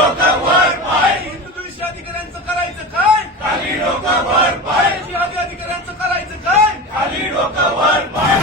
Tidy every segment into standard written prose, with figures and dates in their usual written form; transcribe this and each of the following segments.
डोकं वर पाय, हिंदुत्व अधिकाऱ्यांचं करायचं काय, खाली डोकं वर पाय, जिहादी अधिकाऱ्यांचं करायचं काय, खाली डोकं वर पाय.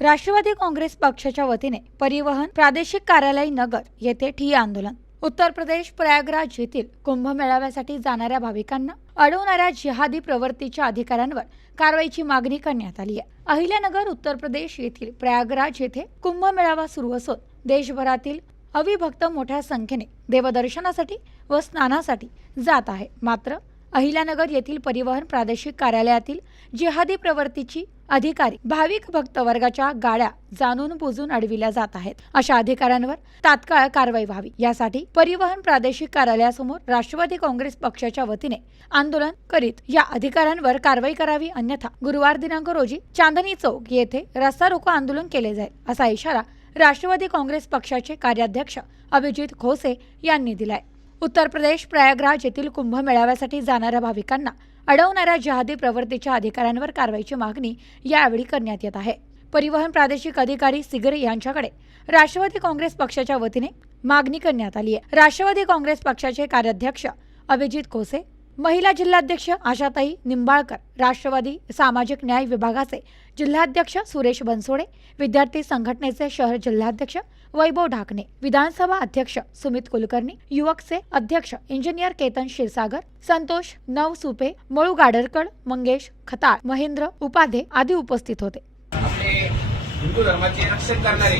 राष्ट्रवादी काँग्रेस पक्षाच्या वतीने परिवहन प्रादेशिक कार्यालय नगर येथे ठिय्या आंदोलन. उत्तर प्रदेश प्रयागराज येथील कुंभमेळाव्यासाठी जाणाऱ्या भाविकांना अडवणाऱ्या जिहादी प्रवृत्तीच्या अधिकाऱ्यांवर कारवाईची मागणी करण्यात आली आहे. अहिल्यानगर उत्तर प्रदेश येथील प्रयागराज येथे कुंभमेळावा सुरू असून देशभरातील अविभक्त मोठ्या संख्येने देवदर्शनासाठी व स्नानासाठी जात आहे. मात्र अहिल्यानगर येथील परिवहन प्रादेशिक कार्यालयातील जिहादी प्रवृत्तीची अधिकारी भाविक भक्त वर्गाच्या गाड्या जाणून बुजून अडविल्या जात आहेत. अशा अधिकाऱ्यांवर तात्काळ कारवाई व्हावी यासाठी परिवहन प्रादेशिक कार्यालयासमोर राष्ट्रवादी काँग्रेस पक्षाच्या वतीने आंदोलन करीत या अधिकाऱ्यांवर कारवाई करावी, अन्यथा गुरुवार दिनांक रोजी चांदणी चौक येथे रस्ता रोको आंदोलन केले जाईल, असा इशारा राष्ट्रवादी काँग्रेस पक्षाचे कार्याध्यक्ष अभिजित खोसे यांनी दिलाय. उत्तर प्रदेश प्रयागराज येथील कुंभमेळाव्यासाठी जाणाऱ्या भाविकांना अडवणाऱ्या जिहादी प्रवृत्तीच्या अधिकाऱ्यांवर कारवाईची मागणी यावेळी करण्यात येत आहे. परिवहन प्रादेशिक अधिकारी सिगरे यांच्याकडे राष्ट्रवादी काँग्रेस पक्षाच्या वतीने मागणी करण्यात आली आहे. राष्ट्रवादी काँग्रेस पक्षाचे कार्याध्यक्ष अभिजित खोसे, महिला जिल्हाध्यक्ष आशाताई निंबाळकर, राष्ट्रवादी सामाजिक न्याय विभागाचे जिल्हाध्यक्ष सुरेश बनसोडे, विद्यार्थी संघटनेचे शहर जिल्हाध्यक्ष वैभव ढाकणे, विधानसभा अध्यक्ष सुमित कुलकर्णी, युवकचे अध्यक्ष इंजिनियर केतन क्षीरसागर, संतोष नवसुपे, मळू गाडरकर, मंगेश खताळ, महेंद्र उपाध्ये आदी उपस्थित होते. आपले हिंदू धर्माचे रक्षण करणारे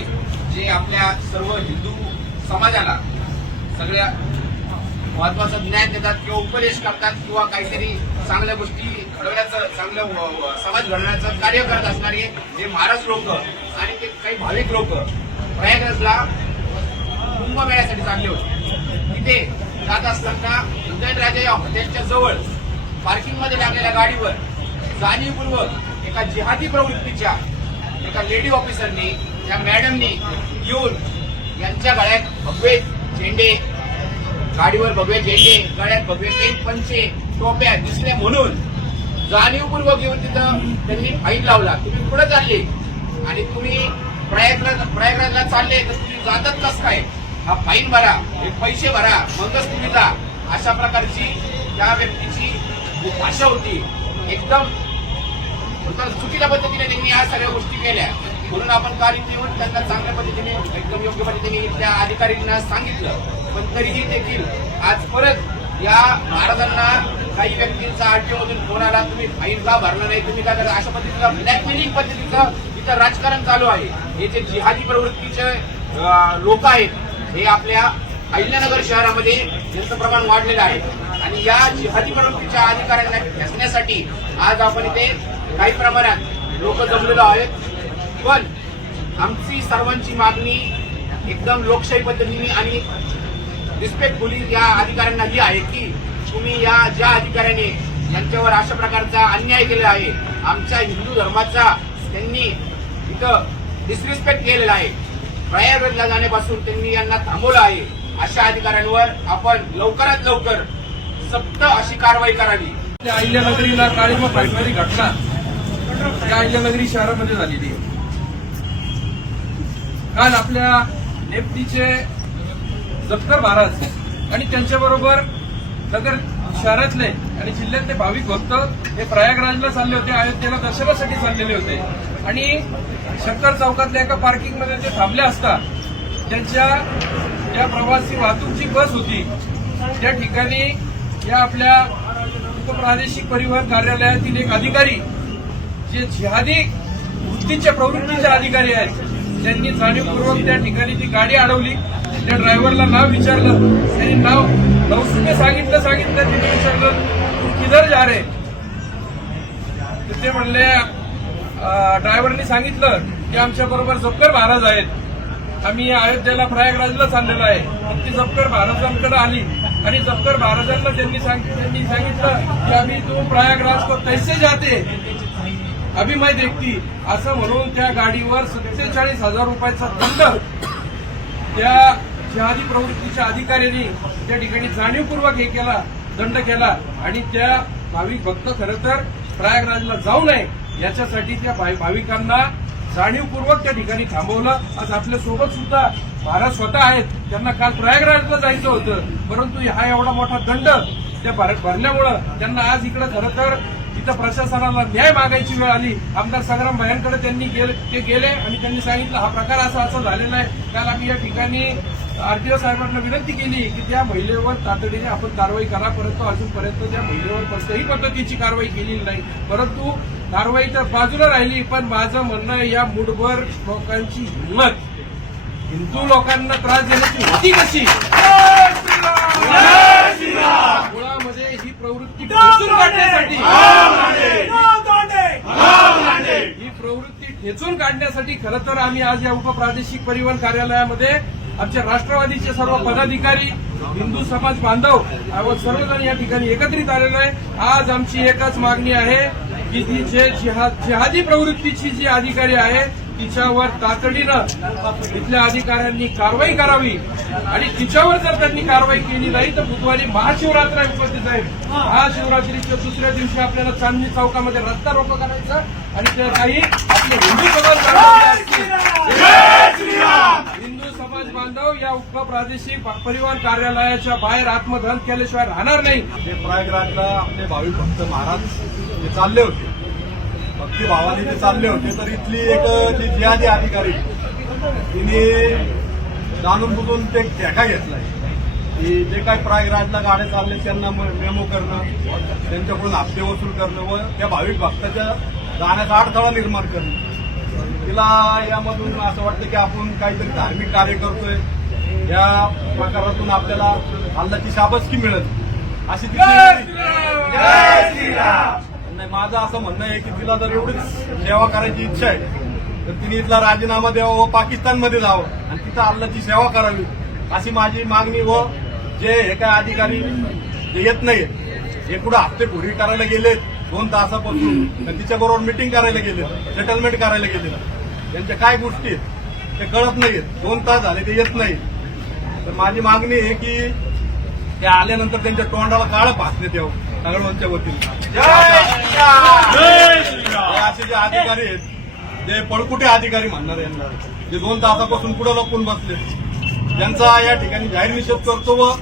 जे आपल्या सर्व हिंदू समाजाला सगळ्या महत्वाचं ज्ञान देतात किंवा उपदेश करतात किंवा काहीतरी चांगल्या गोष्टी घडवण्याचं, चांगलं समाज घडवण्याचं कार्य करत असणारे जे महाराज लोक आणि ते काही भाविक लोक प्रयागराजला कुंभमेळ्यासाठी चालले होते. तिथे जात असताना उदयनराजे या हॉटेलच्या जवळ पार्किंगमध्ये लागलेल्या गाडीवर जाणीवपूर्वक एका जिहादी प्रवृत्तीच्या एका लेडी ऑफिसरनी, त्या मॅडमनी येऊन यांच्या गळ्यात भगवे झेंडे, गाडीवर भगवे झेंडे, गळ्यात भगवे पेन पंचे, टोप्या दिसले म्हणून जाणीवपूर्वक येऊन तिथं त्यांनी फाईन लावला. तुम्ही पुढे चालले आणि तुम्ही प्रयागराजला चालले तर तुम्ही जातात कसं काय, हा फाईन भरा, हे पैसे भरा, मगच तुम्ही जा, अशा प्रकारची त्या व्यक्तीची भाषा होती. एकदम चुकीच्या पद्धतीने त्यांनी या सगळ्या गोष्टी केल्या. म्हणून आपण काल इथे येऊन त्यांना चांगल्या पद्धतीने, एकदम योग्य पद्धतीने त्या अधिकाऱ्यांना सांगितलं. पण तरीही देखील आज परत या महाराजांना काही व्यक्तींचा आरटीओ मधून फोन आला, तुम्ही फाईन का भरला नाही, तुम्ही काय करा, अशा पद्धतीचं ब्लॅकमेलिंग पद्धतीचं इथं राजकारण चालू आहे. हे जे जिहादी प्रवृत्तीचे लोक आहेत हे आपल्या अहिल्यानगर शहरामध्ये यांचं प्रमाण वाढलेलं आहे आणि या जिहादी प्रवृत्तीच्या अधिकाऱ्यांना घेण्यासाठी आज आपण इथे काही प्रमाणात लोक जमलेलो आहेत. पण आमची सर्वांची मागणी एकदम लोकशाही पद्धतीने आणि रिस्पेक्टफुली या अधिकाऱ्यांना ही आहे की तुम्ही या ज्या अधिकाऱ्याने यांच्यावर अशा प्रकारचा अन्याय केलेला आहे, आमच्या हिंदू धर्माचा त्यांनी इथं डिसरिस्पेक्ट केलेला आहे, प्रयागराजला जाण्यापासून त्यांनी यांना थांबवलं आहे, अशा अधिकाऱ्यांवर आपण लवकरात लवकर सक्त अशी कारवाई करावी. अहिल्यानगरीला काळीमा फासणारी घटना या अहिल्यानगरी शहरामध्ये झालेली आहे. काल आपल्या नेपटीचे जगतर महाराज आणि त्यांच्याबरोबर नगर शहरातले आणि जिल्ह्यातले भाविक भक्त हे प्रयागराजला चालले होते, अयोध्येला दर्शनासाठी चाललेले होते आणि शंकर चौकातल्या एका पार्किंगमध्ये ते थांबले असता त्यांच्या ज्या प्रवासी वाहतूकची बस होती त्या ठिकाणी या आपल्या उपप्रादेशिक परिवहन कार्यालयातील एक अधिकारी जे जिहादी वृत्तीच्या प्रवृत्तीचे अधिकारी आहेत त्यांनी जाणीवपूर्वक त्या ठिकाणी ती गाडी अडवली. त्या ड्रायव्हरला नाव विचारलं, त्यांनी नाव नवसुने सांगितलं. त्यांनी विचारलं तू किधर जा रे, ते म्हणले, ड्रायव्हरने सांगितलं की आमच्या बरोबर जपकर महाराज आहेत, आम्ही अयोध्येला प्रयागराजला चाललेलो आहे. ती जपकर महाराजांकडे आली आणि जबकर महाराजांना त्यांनी सांगितलं की आम्ही इथून प्रयागराज को कैसे जाते अभी मैं देखती, असं म्हणून त्या गाडीवर 47,000 रुपयाचा दंड त्या जिहादी प्रवृत्तीच्या अधिकाऱ्यांनी त्या ठिकाणी जाणीवपूर्वक हे केला, दंड केला आणि त्या भाविक भक्त खरं तर प्रयागराजला जाऊ नये याच्यासाठी त्या भाविकांना जाणीवपूर्वक त्या ठिकाणी थांबवलं. आज आपल्या सोबत सुद्धा महाराज स्वतः आहेत, त्यांना काल प्रयागराजला जायचं होतं, परंतु हा एवढा मोठा दंड त्या भरल्यामुळं त्यांना आज इकडे खरं तर इथं प्रशासनाला न्याय मागायची वेळ आली. आमदार संग्राम भायांकडे ते गेले आणि त्यांनी सांगितलं हा प्रकार असा झालेला आहे. काल आम्ही या ठिकाणी आरटीओ साहेबांना विनंती केली की त्या महिलेवर तातडीने आपण कारवाई करा, परंतु अजूनपर्यंत त्या महिलेवर कोणत्याही पद्धतीची कारवाई केलेली नाही. परंतु कारवाई तर बाजूला राहिली, पण माझं म्हणणं आहे या मुठभर लोकांची हिंमत हिंदू लोकांना त्रास देण्याची होती कशी? मुळामध्ये ही प्रवृत्ती ठेचून काढण्यासाठी ठेचून काढण्यासाठी खरं तर आम्ही आज या उपप्रादेशिक परिवहन कार्यालयामध्ये आमच्या राष्ट्रवादीचे सर्व पदाधिकारी, हिंदू समाज बांधव सर्वजण या ठिकाणी एकत्रित आलेलो आहे. आज आमची एकच मागणी आहे की ती जे जिहादी प्रवृत्तीची जी अधिकारी आहे तिच्यावर तातडीनं इथल्या अधिकाऱ्यांनी कारवाई करावी आणि तिच्यावर जर त्यांनी कारवाई केली नाही तर बुधवारी महाशिवरात्र उपस्थित आहे. महाशिवरात्रीच्या दुसऱ्या दिवशी आपल्याला चांदणी चौकामध्ये रस्ता रोको करायचं आणि त्या काही आपले हिंदू समाज बांधव या उपप्रादेशिक परिवहन कार्यालयाच्या बाहेर आत्मदहन केल्याशिवाय राहणार नाही. प्रयागराजला आपले भाविक भक्त महाराज जे चालले होते, भक्ती भावाने ते चालले होते, तर इथली एक जी जिहादी अधिकारी तिने जाणून बुजून ते ठेका घेतलाय की जे काही प्रयागराजला गाड्या चालले त्यांना मेमो करणं, त्यांच्याकडून हप्ते वसूल करणं व त्या भाविक भक्ताच्या जाण्याचा अडथळा निर्माण करणं. तिला यामधून असं वाटतं की आपण काहीतरी धार्मिक कार्य करतोय, या प्रकारातून आपल्याला अल्लाची शाबासकी मिळत अशी नाही. माझं असं म्हणणं आहे की तिला जर एवढीच सेवा करायची इच्छा आहे तर तिने इथला राजीनामा द्यावा व पाकिस्तानमध्ये जावं आणि तिथं अल्लाची सेवा करावी अशी माझी मागणी. व जे हे काय अधिकारी जे येत नाही, हे कुठं हप्ते पूर्वी करायला गेलेत 2 तासापासून, तर तिच्याबरोबर मिटिंग करायला गेले, सेटलमेंट करायला गेले, त्यांच्या काय गोष्टी आहेत ते कळत नाहीत. 2 तास झाले ते येत नाही. तर माझी मागणी आहे की ते आल्यानंतर त्यांच्या तोंडाला काळं फासण्यात यावं सगळ्यांच्या वतीने. असे जे अधिकारी आहेत, जे पळकुटे अधिकारी म्हणणार यांना, जे 2 तासापासून पुढे लपून बसले, त्यांचा या ठिकाणी जाहीर निषेध करतो. व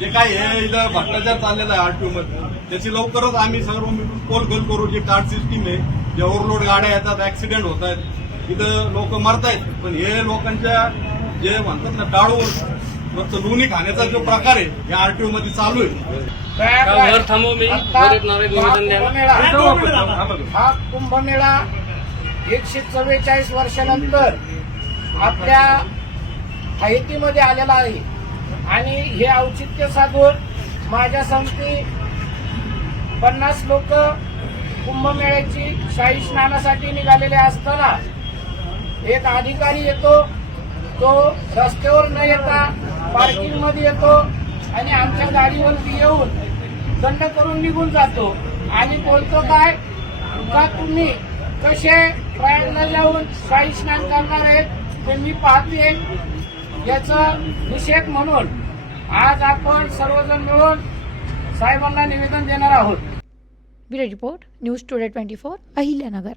जे काय हे इथं भ्रष्टाचार चाललेला आहे आरटीओ मध्ये, त्याची लवकरच आम्ही सर्व मिळून पोलगोल करू. जी कार्ड सिस्टीम आहे, जे ओव्हरलोड गाड्या येतात, ऍक्सिडेंट होत आहेत, इथं लोक मरतायत, पण हे लोकांच्या जे म्हणतात ना टाळूवर लुणी खाण्याचा जो प्रकार आहे या आरटीओ मध्ये चालू आहे. हा कुंभमेळा 144 वर्षानंतर आपल्या हायतीमध्ये आलेला आहे आणि हे औचित्य साधून माझ्या संगती 50 लोक कुंभमेळ्याची शाही स्नानासाठी निघालेले असताना एक अधिकारी येतो, तो रस्त्यावर न येता पार्किंग मध्ये येतो आणि आमच्या गाडीवरती येऊन दंड करून निघून जातो आणि बोलतो काय का तुम्ही कसे प्रयागला जाऊन शाही स्नान करणार आहेत ते मी पाहते. याचा निषेध म्हणून आज आपण सर्वजण मिळून साहेबांना निवेदन देणार आहोत. Bureau report, news today 24, Ahilyanagar.